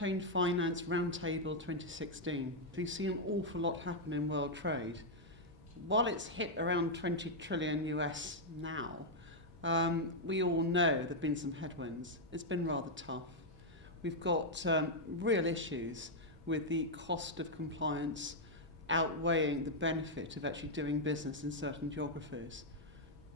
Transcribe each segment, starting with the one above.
Chain Finance Roundtable 2016. We've seen an awful lot happen in world trade. While it's hit around 20 trillion US now, we all know there have been some headwinds. It's been rather tough. We've got real issues with the cost of compliance outweighing the benefit of actually doing business in certain geographies.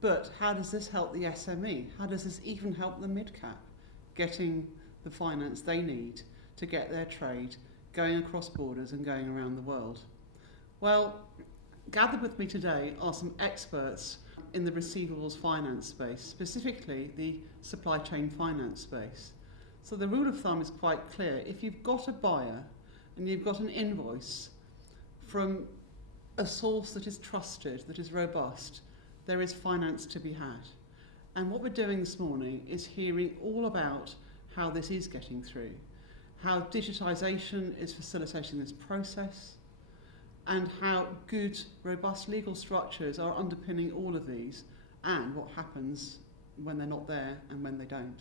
But how does this help the SME? How does this even help the mid-cap getting the finance they need to get their trade going across borders and going around the world? Well, gathered with me today are some experts in the receivables finance space, specifically the supply chain finance space. So the rule of thumb is quite clear. If you've got a buyer and you've got an invoice from a source that is trusted, that is robust, there is finance to be had. And what we're doing this morning is hearing all about how this is getting through, how digitisation is facilitating this process, and how good, robust legal structures are underpinning all of these, and what happens when they're not there and when they don't.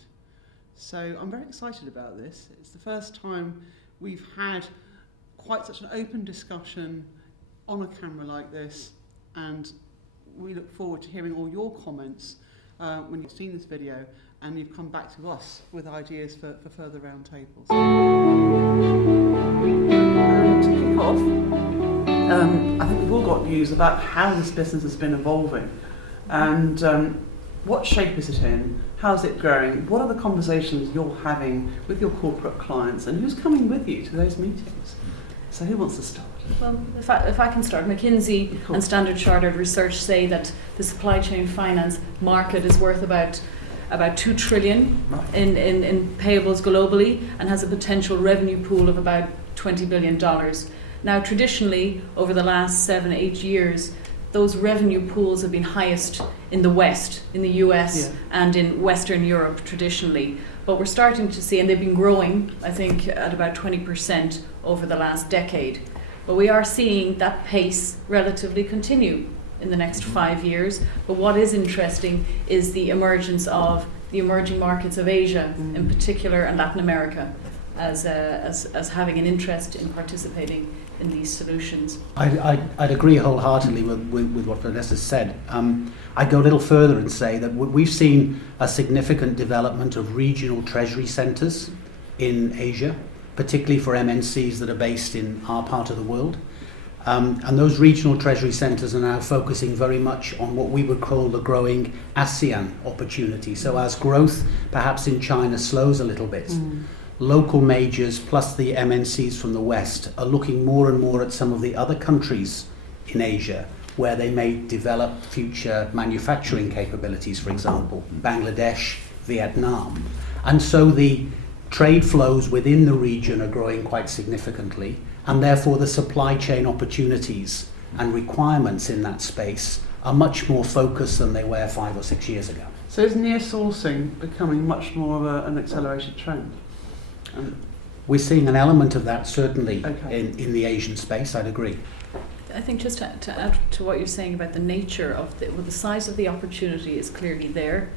So I'm very excited about this. It's the first time we've had quite such an open discussion on a camera like this, and we look forward to hearing all your comments when you've seen this video and you've come back to us with ideas for further roundtables. To kick off, I think we've all got views about how this business has been evolving and what shape is it in, how's it growing, what are the conversations you're having with your corporate clients, and who's coming with you to those meetings? So who wants to start? Well, if I can start, McKinsey and Standard Chartered research say that the supply chain finance market is worth about 2 trillion in payables globally and has a potential revenue pool of about $20 billion. Now, traditionally, over the last 7-8 years, those revenue pools have been highest in the West, in the US and in Western Europe traditionally. But we're starting to see, and they've been growing, I think, at about 20% over the last decade. But we are seeing that pace relatively continue in the next 5 years. But what is interesting is the emergence of the emerging markets of Asia in particular and Latin America as having an interest in participating in these solutions. I'd agree wholeheartedly with what Vanessa said. I'd go a little further and say that we've seen a significant development of regional treasury centres in Asia, particularly for MNCs that are based in our part of the world. And those regional treasury centres are now focusing very much on what we would call the growing ASEAN opportunity. So as growth perhaps in China slows a little bit, local majors plus the MNCs from the West are looking more and more at some of the other countries in Asia where they may develop future manufacturing capabilities, for example, Bangladesh, Vietnam. And so the trade flows within the region are growing quite significantly, and therefore the supply chain opportunities and requirements in that space are much more focused than they were 5 or 6 years ago. So is near sourcing becoming much more of an accelerated trend? We're seeing an element of that certainly in the Asian space, I'd agree. I think just to add to what you're saying about the nature of the size of the opportunity is clearly there.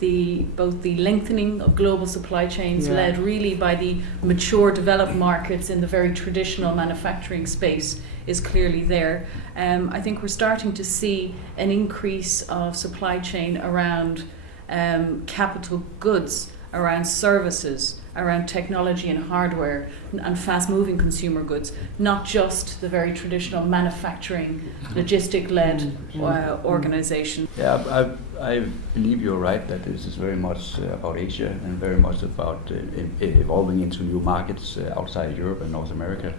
Both the lengthening of global supply chains led really by the mature developed markets in the very traditional manufacturing space is clearly there. I think we're starting to see an increase of supply chain around capital goods, around services, around technology and hardware and fast-moving consumer goods, not just the very traditional manufacturing, logistic-led organization. Yeah, I believe you're right that this is very much about Asia and very much about evolving into new markets outside Europe and North America.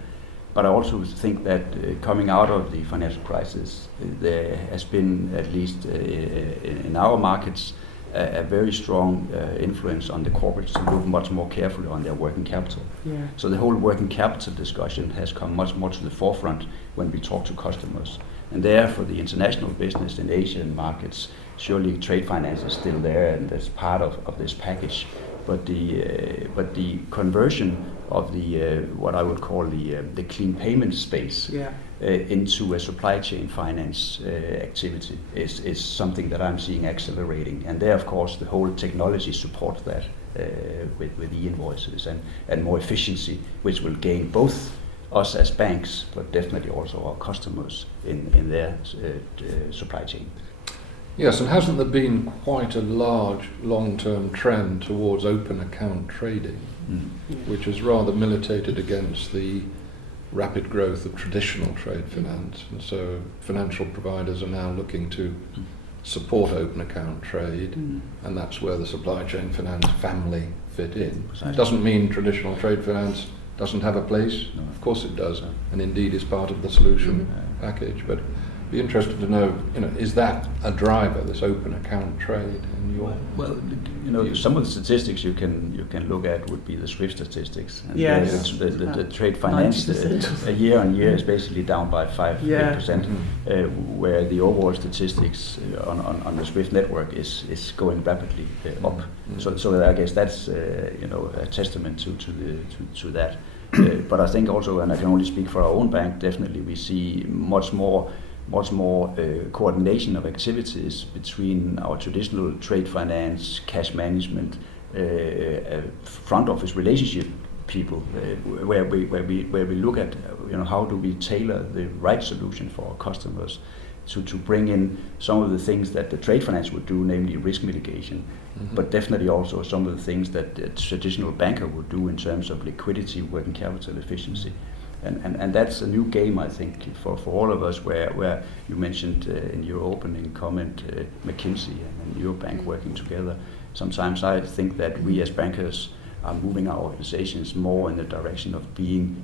But I also think that coming out of the financial crisis, there has been, at least in our markets, a very strong influence on the corporates to look much more carefully on their working capital. Yeah. So the whole working capital discussion has come much more to the forefront when we talk to customers. And there, for the international business in Asian markets, surely trade finance is still there and that's part of this package. But the conversion of the what I would call the clean payment space into a supply chain finance activity is something that I'm seeing accelerating. And there, of course, the whole technology supports that with e-invoices and more efficiency, which will gain both us as banks, but definitely also our customers in their supply chain. Yes, and hasn't there been quite a large long-term trend towards open account trading, which has rather militated against the rapid growth of traditional trade finance? And so financial providers are now looking to support open account trade, and that's where the supply chain finance family fit in. It doesn't mean traditional trade finance doesn't have a place. No. Of course it does, and indeed is part of the solution package. But be interested to know, is that a driver, this open account trade in your? Well, some of the statistics you can look at would be the SWIFT statistics. And yes. The trade finance year on year is basically down by 5%, where the overall statistics on the SWIFT network is going rapidly up. So I guess that's a testament to that. But I think also, and I can only speak for our own bank, definitely we see much more coordination of activities between our traditional trade finance, cash management, front office relationship people, where we look at how do we tailor the right solution for our customers to bring in some of the things that the trade finance would do, namely risk mitigation, but definitely also some of the things that a traditional banker would do in terms of liquidity, working capital efficiency. And that's a new game, I think, for all of us, where you mentioned in your opening comment McKinsey and your bank working together. Sometimes I think that we as bankers are moving our organizations more in the direction of being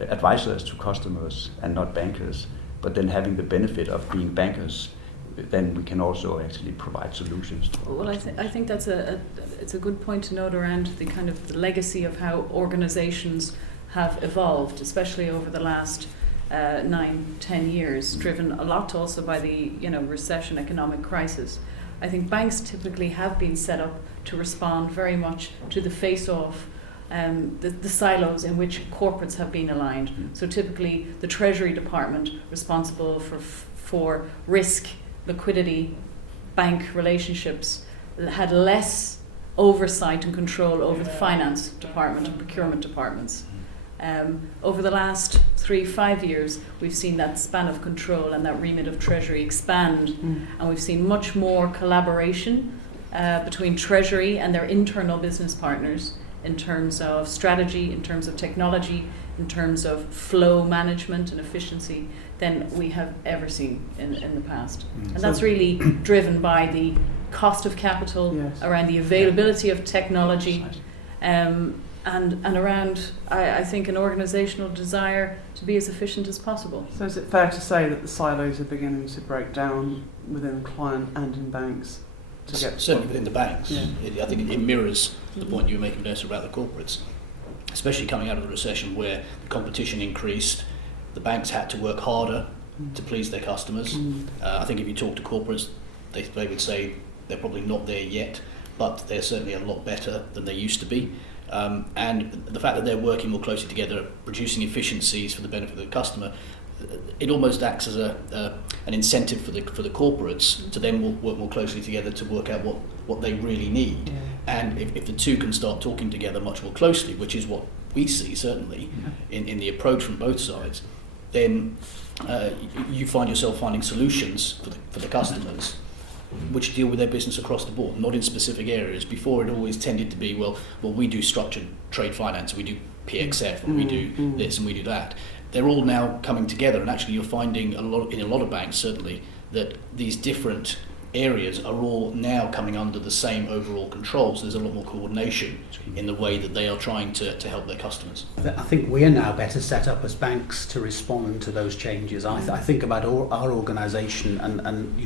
advisors to customers and not bankers, but then having the benefit of being bankers, then we can also actually provide solutions. Well, I think that's it's a good point to note around the kind of the legacy of how organisations have evolved, especially over the last 9-10 years, driven a lot also by the recession, economic crisis. I think banks typically have been set up to respond very much to the face-off, the silos in which corporates have been aligned. So typically the Treasury Department responsible for risk, liquidity, bank relationships had less oversight and control over the finance department and procurement departments. Over the last 3-5 years, we've seen that span of control and that remit of Treasury expand, and we've seen much more collaboration between Treasury and their internal business partners in terms of strategy, in terms of technology, in terms of flow management and efficiency than we have ever seen in the past. And that's really driven by the cost of capital, around the availability of technology, and around, I think, an organisational desire to be as efficient as possible. So is it fair to say that the silos are beginning to break down within the client and in banks? Certainly within the banks. I think it mirrors the point you were making, Vanessa, about the corporates, especially coming out of the recession where the competition increased. The banks had to work harder to please their customers. I think if you talk to corporates, they would say they're probably not there yet, but they're certainly a lot better than they used to be. And the fact that they're working more closely together, producing efficiencies for the benefit of the customer, it almost acts as an incentive for the corporates to then work more closely together to work out what they really need. And if the two can start talking together much more closely, which is what we see certainly in the approach from both sides, then you find yourself finding solutions for the customers which deal with their business across the board, not in specific areas. Before, it always tended to be, well, we do structured trade finance, we do PXF, and we do this and we do that. They're all now coming together, and actually you're finding in a lot of banks certainly that these different areas are all now coming under the same overall control. So there's a lot more coordination in the way that they are trying to help their customers. I think we are now better set up as banks to respond to those changes. I think about our organisation and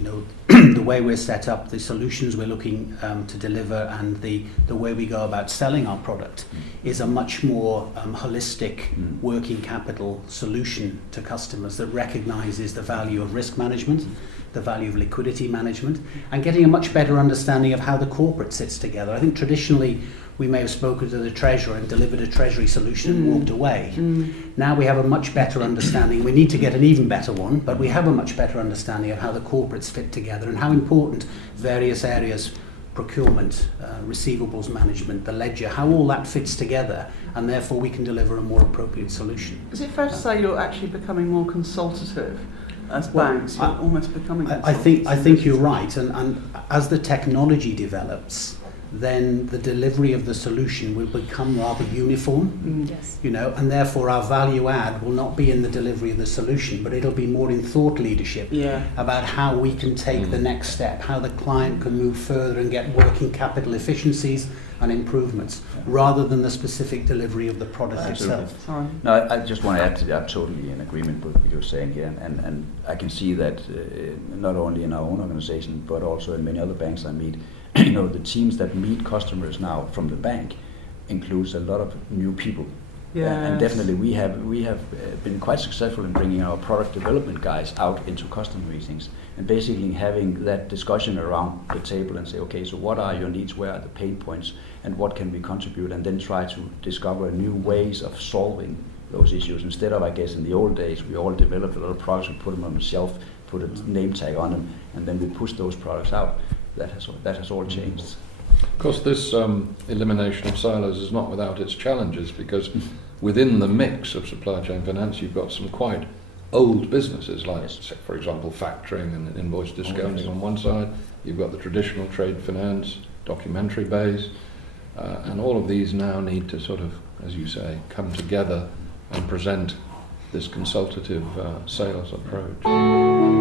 the way we're set up, the solutions we're looking to deliver, and the way we go about selling our product is a much more holistic working capital solution to customers that recognises the value of risk management, the value of liquidity management, and getting a much better understanding of how the corporate sits together. I think traditionally we may have spoken to the treasurer and delivered a treasury solution and walked away. Now we have a much better understanding. We need to get an even better one, but we have a much better understanding of how the corporates fit together and how important various areas, procurement, receivables management, the ledger, how all that fits together, and therefore we can deliver a more appropriate solution. Is it fair to say you're actually becoming more consultative as Well, banks? You're almost becoming I think you're right, and as the technology develops, then the delivery of the solution will become rather uniform, Yes. you know, and therefore our value add will not be in the delivery of the solution, but it'll be more in thought leadership about how we can take the next step, how the client can move further and get working capital efficiencies and improvements, rather than the specific delivery of the product itself. Sorry. No, I just want to add to that. I'm totally in agreement with what you're saying here, and I can see that not only in our own organization, but also in many other banks I meet. You know, the teams that meet customers now from the bank includes a lot of new people. And definitely we have been quite successful in bringing our product development guys out into customer meetings and basically having that discussion around the table and say, okay, so what are your needs, where are the pain points, and what can we contribute, and then try to discover new ways of solving those issues. Instead of, I guess, in the old days, we all developed a lot of products, we put them on the shelf, put a name tag on them, and then we push those products out. That has all changed. Of course, this elimination of silos is not without its challenges, because within the mix of supply chain finance, you've got some quite old businesses, like, for example, factoring and invoice discounting on one side. You've got the traditional trade finance, documentary base, and all of these now need to sort of, as you say, come together and present this consultative sales approach.